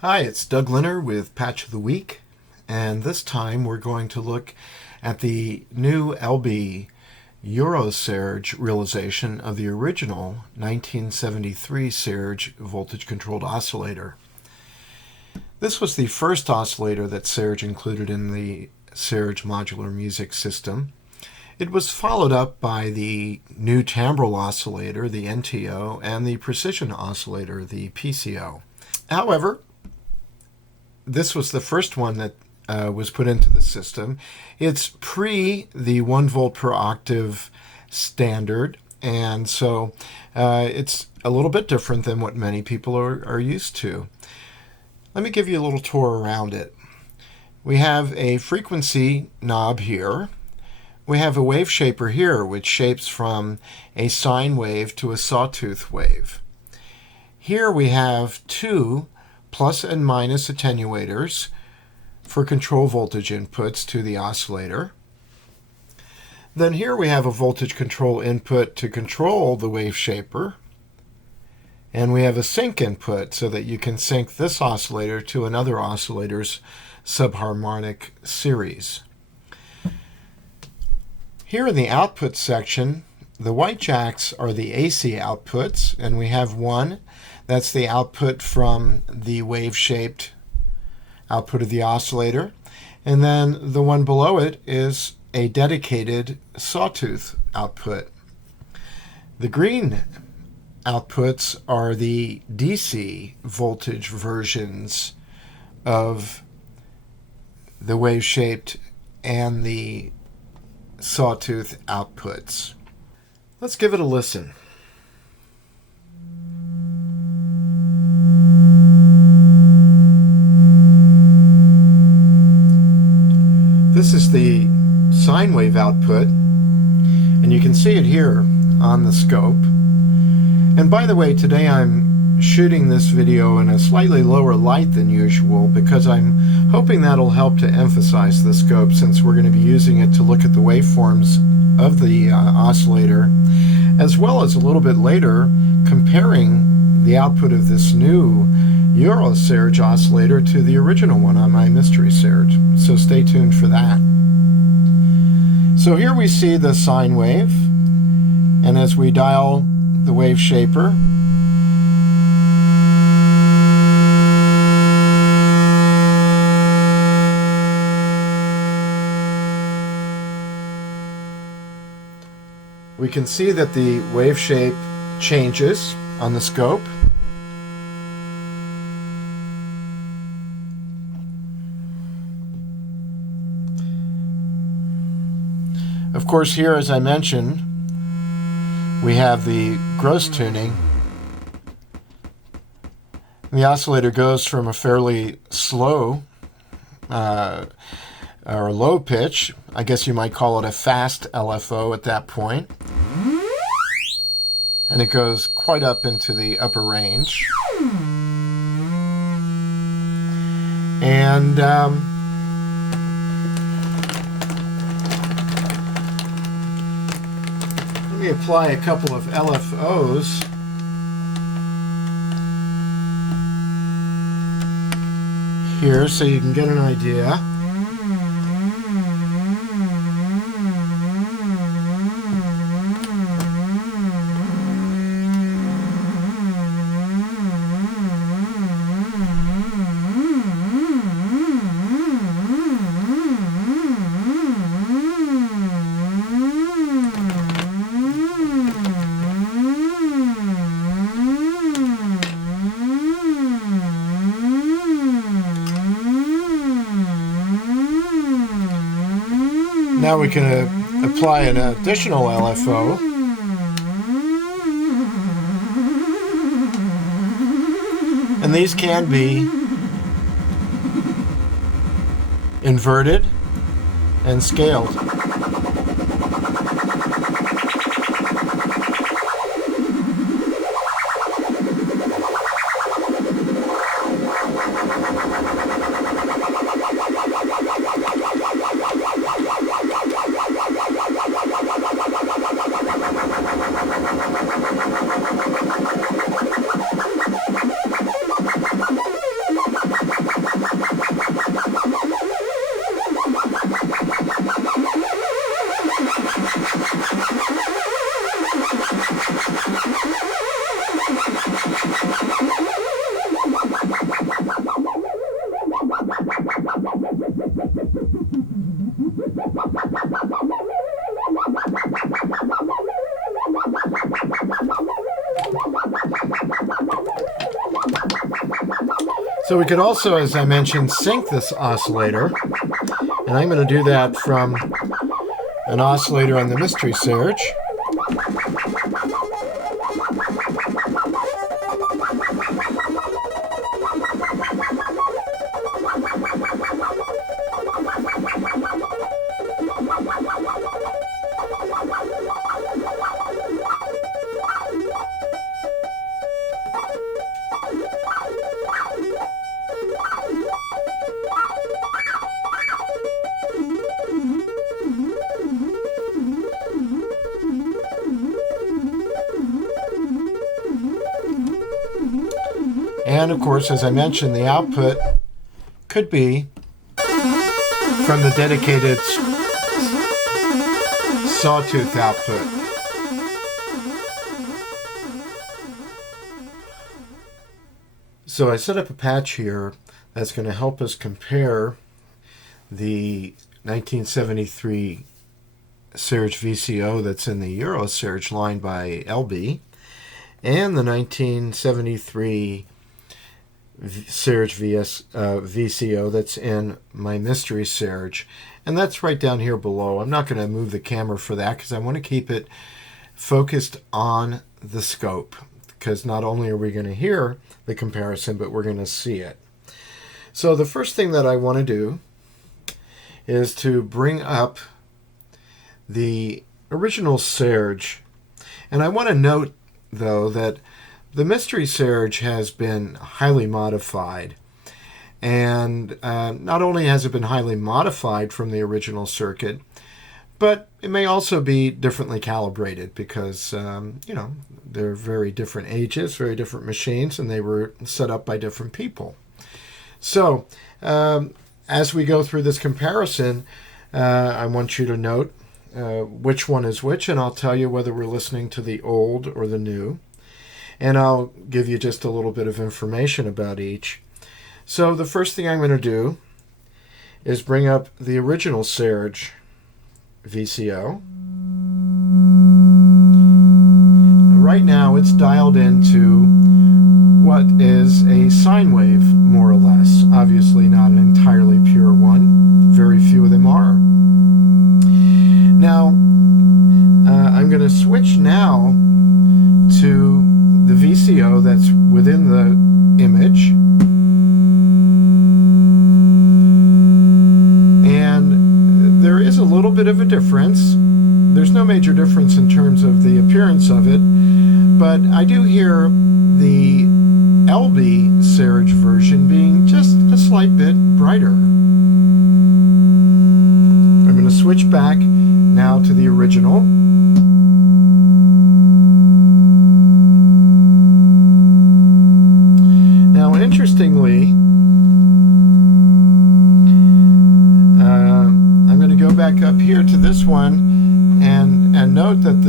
Hi, it's Doug Lynner with Patch of the Week, and this time we're going to look at the new Elby EuroSerge realization of the original 1973 Serge voltage-controlled oscillator. This was the first oscillator that Serge included in the Serge modular music system. It was followed up by the new timbral oscillator, the NTO, and the precision oscillator, the PCO. However, this was the first one that was put into the system. It's pre the 1 volt per octave standard, and so it's a little bit different than what many people are used to. Let me give you a little tour around it. We have a frequency knob here. We have a wave shaper here, which shapes from a sine wave to a sawtooth wave. Here we have two plus and minus attenuators for control voltage inputs to the oscillator. Then here we have a voltage control input to control the wave shaper. And we have a sync input so that you can sync this oscillator to another oscillator's subharmonic series. Here in the output section, the white jacks are the AC outputs, and we have one. That's the output from the wave-shaped output of the oscillator. And then the one below it is a dedicated sawtooth output. The green outputs are the DC voltage versions of the wave-shaped and the sawtooth outputs. Let's give it a listen. This is the sine wave output, and you can see it here on the scope. And by the way, today I'm shooting this video in a slightly lower light than usual because I'm hoping that'll help to emphasize the scope, since we're going to be using it to look at the waveforms of the oscillator, as well as a little bit later comparing the output of this new EuroSerge oscillator to the original one on my Mystery Serge. So stay tuned for that. So here we see the sine wave, and as we dial the wave shaper, we can see that the wave shape changes on the scope. Of course, here, as I mentioned, we have the gross tuning. The oscillator goes from a fairly slow or low pitch, I guess you might call it a fast LFO at that point, and it goes quite up into the upper range. And let me apply a couple of LFOs. Here so you can get an idea. Now we can apply an additional LFO. And these can be inverted and scaled. So we could also, as I mentioned, sync this oscillator. And I'm going to do that from an oscillator on the Mystery Serge. And of course, as I mentioned, the output could be from the dedicated sawtooth output. So I set up a patch here that's going to help us compare the 1973 Serge VCO that's in the EuroSerge line by Elby and the 1973 Serge VCO that's in my Mystery Serge, and that's right down here below. I'm not going to move the camera for that because I want to keep it focused on the scope, because not only are we going to hear the comparison, but we're going to see it. So the first thing that I want to do is to bring up the original Serge, and I want to note though that the Mystery Serge has been highly modified, and not only has it been highly modified from the original circuit, but it may also be differently calibrated because, you know, they're very different ages, very different machines, and they were set up by different people. So, as we go through this comparison, I want you to note which one is which, and I'll tell you whether we're listening to the old or the new. And I'll give you just a little bit of information about each. So the first thing I'm going to do is bring up the original Serge VCO. Right now it's dialed into what is a sine wave, more or less. Obviously not an entirely pure one. Very few of them are. Now, I'm going to switch now to the VCO that's within the image, and there is a little bit of a difference. There's no major difference in terms of the appearance of it, but I do hear the Elby Serge version being just a slight bit brighter. I'm going to switch back now to the original. Interestingly, I'm going to go back up here to this one and note that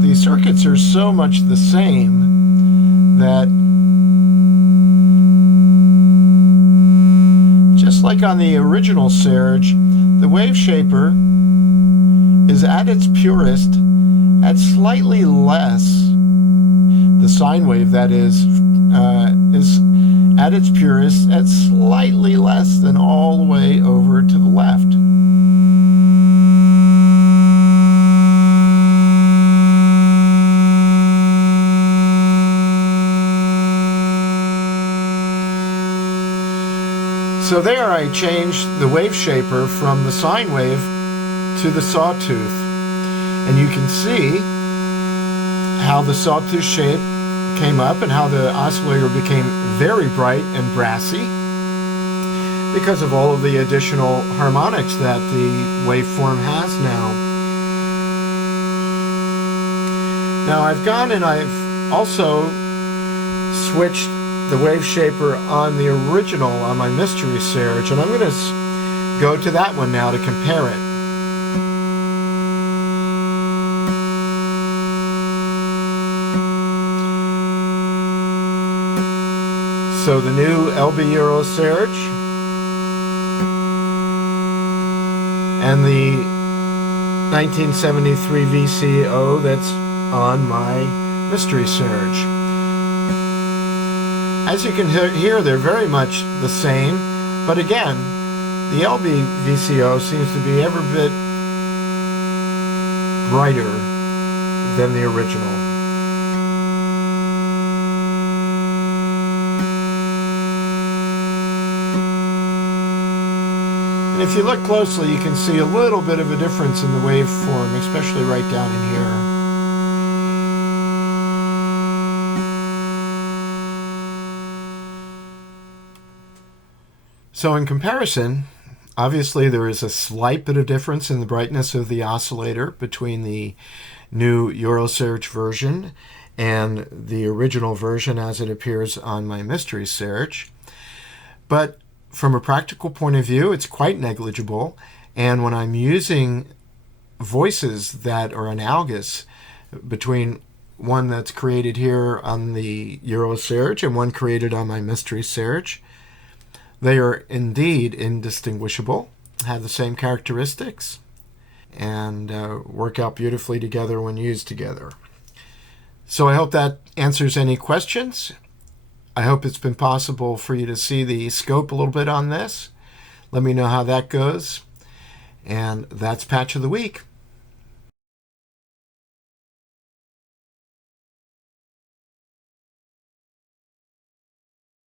these circuits are so much the same that just like on the original Serge, the wave shaper is at its purest at slightly less, the sine wave that is at its purest at slightly less than all the way over to the left. So there I changed the wave shaper from the sine wave to the sawtooth, and you can see how the sawtooth shape came up and how the oscillator became very bright and brassy because of all of the additional harmonics that the waveform has now. Now I've gone and I've also switched the wave shaper on the original on my Mystery Serge, and I'm going to go to that one now to compare it. So the new Elby EuroSerge and the 1973 VCO that's on my Mystery Serge. As you can hear, they're very much the same, but again, the Elby VCO seems to be every bit brighter than the original. And if you look closely, you can see a little bit of a difference in the waveform, especially right down in here. So in comparison, obviously there is a slight bit of difference in the brightness of the oscillator between the new EuroSerge version and the original version as it appears on my Mystery Serge. But from a practical point of view, it's quite negligible. And when I'm using voices that are analogous between one that's created here on the EuroSerge and one created on my Mystery Serge, they are indeed indistinguishable, have the same characteristics, and work out beautifully together when used together. So I hope that answers any questions. I hope it's been possible for you to see the scope a little bit on this. Let me know how that goes. And that's Patch of the Week.